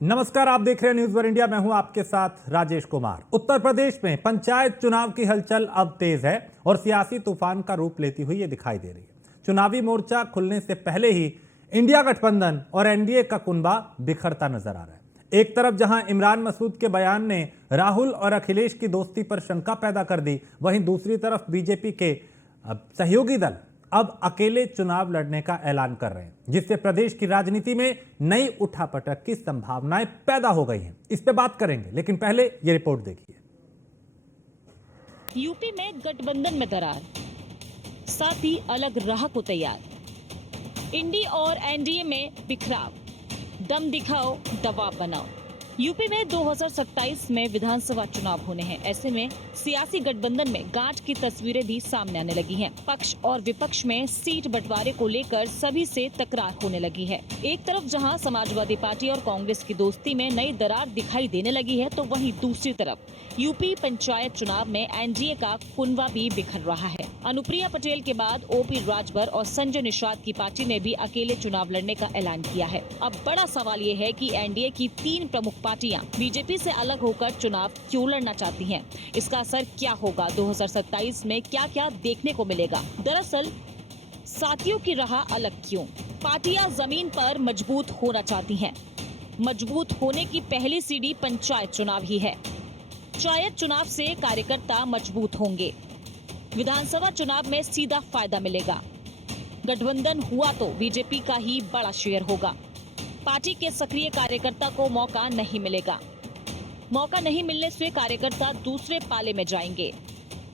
नमस्कार, आप देख रहे हैं न्यूज वन इंडिया। मैं हूं आपके साथ राजेश कुमार। उत्तर प्रदेश में पंचायत चुनाव की हलचल अब तेज है और सियासी तूफान का रूप लेती हुई ये दिखाई दे रही है। चुनावी मोर्चा खुलने से पहले ही इंडिया गठबंधन और एनडीए का कुनबा बिखरता नजर आ रहा है। एक तरफ जहां इमरान मसूद के बयान ने राहुल और अखिलेश की दोस्ती पर शंका पैदा कर दी, वहीं दूसरी तरफ बीजेपी के सहयोगी दल अब अकेले चुनाव लड़ने का ऐलान कर रहे हैं, जिससे प्रदेश की राजनीति में नई उठापटक की संभावनाएं पैदा हो गई हैं। इस पे बात करेंगे, लेकिन पहले ये रिपोर्ट देखिए। यूपी में गठबंधन में दरार, साथ ही अलग राह को तैयार। इंडी और एनडीए में बिखराव, दम दिखाओ दबाव बनाओ। यूपी में 2027 में विधानसभा चुनाव होने हैं। ऐसे में सियासी गठबंधन में गांठ की तस्वीरें भी सामने आने लगी हैं। पक्ष और विपक्ष में सीट बंटवारे को लेकर सभी से तकरार होने लगी है। एक तरफ जहां समाजवादी पार्टी और कांग्रेस की दोस्ती में नई दरार दिखाई देने लगी है, तो वहीं दूसरी तरफ यूपी पंचायत चुनाव में एनडीए का कुनबा भी बिखर रहा है। अनुप्रिया पटेल के बाद ओपी राजभर और संजय निषाद की पार्टी ने भी अकेले चुनाव लड़ने का ऐलान किया है। अब बड़ा सवाल ये है कि एनडीए की 3 प्रमुख पार्टियां बीजेपी से अलग होकर चुनाव क्यों लड़ना चाहती हैं? इसका असर क्या होगा? 2027 में क्या क्या देखने को मिलेगा? दरअसल साथियों की राह अलग क्यों? पार्टियां जमीन पर मजबूत होना चाहती हैं। मजबूत होने की पहली सीढ़ी पंचायत चुनाव ही है। पंचायत चुनाव से कार्यकर्ता मजबूत होंगे, विधानसभा चुनाव में सीधा फायदा मिलेगा। गठबंधन हुआ तो बीजेपी का ही बड़ा शेयर होगा। पार्टी के सक्रिय कार्यकर्ता को मौका नहीं मिलेगा। मौका नहीं मिलने से कार्यकर्ता दूसरे पाले में जाएंगे।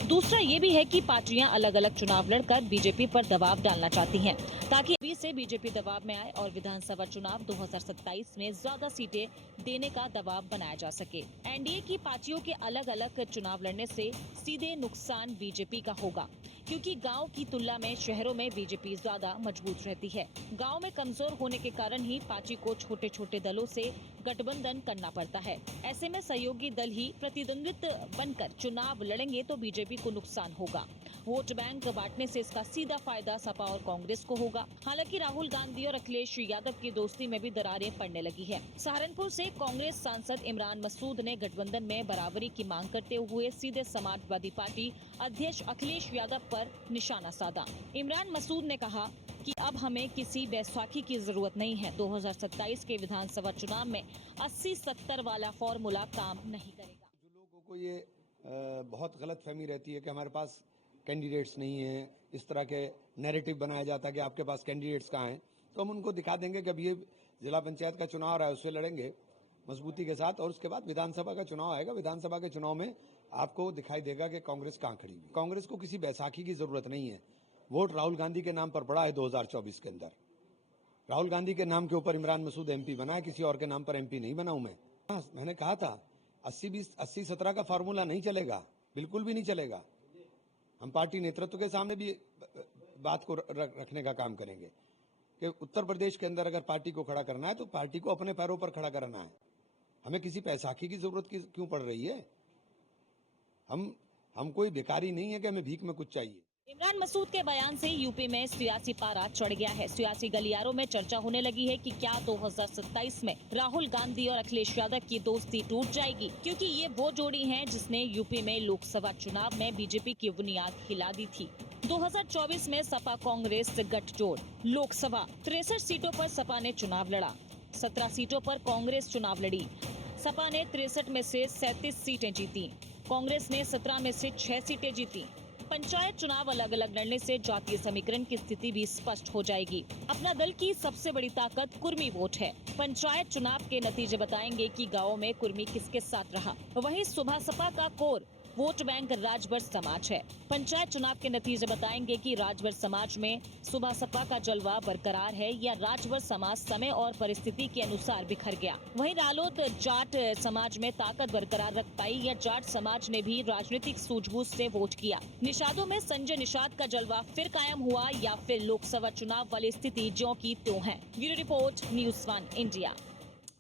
दूसरा ये भी है कि पार्टियां अलग अलग चुनाव लड़कर बीजेपी पर दबाव डालना चाहती हैं, ताकि अभी से बीजेपी दबाव में आए और विधानसभा चुनाव 2027 में ज्यादा सीटें देने का दबाव बनाया जा सके। एनडीए की पार्टियों के अलग अलग चुनाव लड़ने से सीधे नुकसान बीजेपी का होगा, क्योंकि गांव की तुलना में शहरों में बीजेपी ज्यादा मजबूत रहती है। गांव में कमजोर होने के कारण ही पार्टी को छोटे छोटे दलों से गठबंधन करना पड़ता है। ऐसे में सहयोगी दल ही प्रतिद्वंद्वित बनकर चुनाव लड़ेंगे तो बीजेपी को नुकसान होगा। वोट बैंक बांटने से इसका सीधा फायदा सपा और कांग्रेस को होगा। हालांकि राहुल गांधी और अखिलेश यादव की दोस्ती में भी दरारें पड़ने लगी है। सहारनपुर से कांग्रेस सांसद इमरान मसूद ने गठबंधन में बराबरी की मांग करते हुए सीधे समाजवादी पार्टी अध्यक्ष अखिलेश यादव पर निशाना साधा। इमरान मसूद ने कहा कि अब हमें किसी बैसाखी की जरूरत नहीं है। 2027 के विधानसभा चुनाव में 80-70 वाला फॉर्मूला काम नहीं करेगा। जो लोगों को ये बहुत गलतफहमी रहती है कि हमारे पास कैंडिडेट्स नहीं है, इस तरह के नैरेटिव बनाया जाता है कि आपके पास कैंडिडेट्स कहाँ हैं, तो हम उनको दिखा देंगे कि अब ये जिला पंचायत का चुनाव रहा है, उससे लड़ेंगे मजबूती के साथ, और उसके बाद विधानसभा का चुनाव आएगा। विधानसभा के चुनाव में आपको दिखाई देगा कि कांग्रेस कहाँ खड़ी है। कांग्रेस को किसी बैसाखी की जरूरत नहीं है। वोट राहुल गांधी के नाम पर पड़ा है 2024 के अंदर। राहुल गांधी के नाम के ऊपर इमरान मसूद एमपी बना है, किसी और के नाम पर एमपी नहीं बना हूं मैं। मैंने कहा था 80-20 का फार्मूला नहीं चलेगा, बिल्कुल भी नहीं चलेगा। हम पार्टी नेतृत्व के सामने भी बात को रखने का काम करेंगे कि उत्तर प्रदेश के अंदर अगर पार्टी को खड़ा करना है तो पार्टी को अपने पैरों पर खड़ा करना है। हमें किसी बैसाखी की जरूरत क्यों पड़ रही है? हम कोई भिखारी नहीं है कि हमें भीख में कुछ चाहिए। इमरान मसूद के बयान से यूपी में सियासी पारा चढ़ गया है। सियासी गलियारों में चर्चा होने लगी है कि क्या 2027 में राहुल गांधी और अखिलेश यादव की दोस्ती टूट जाएगी, क्योंकि ये वो जोड़ी है जिसने यूपी में लोकसभा चुनाव में बीजेपी की बुनियाद हिला दी थी। 2024 में सपा कांग्रेस गठजोड़, लोकसभा 63 सीटों पर सपा ने चुनाव लड़ा, 17 सीटों पर कांग्रेस चुनाव लड़ी। सपा ने 63 में से 37 सीटें जीती, कांग्रेस ने 17 में से 6 सीटें जीती। पंचायत चुनाव अलग अलग लड़ने से जातीय समीकरण की स्थिति भी स्पष्ट हो जाएगी। अपना दल की सबसे बड़ी ताकत कुर्मी वोट है। पंचायत चुनाव के नतीजे बताएंगे कि गांवों में कुर्मी किसके साथ रहा। वहीं सुबह सपा का कोर वोट बैंक राजभर समाज है। पंचायत चुनाव के नतीजे बताएंगे कि राजभर समाज में सुबह सपा का जलवा बरकरार है या राजभर समाज समय और परिस्थिति के अनुसार बिखर गया। वहीं रालोद जाट समाज में ताकत बरकरार रख पाई या जाट समाज ने भी राजनीतिक सूझबूझ से वोट किया। निषादों में संजय निषाद का जलवा फिर कायम हुआ या फिर लोकसभा चुनाव वाली स्थिति ज्यों की त्यों है। Bureau report, news 1 India.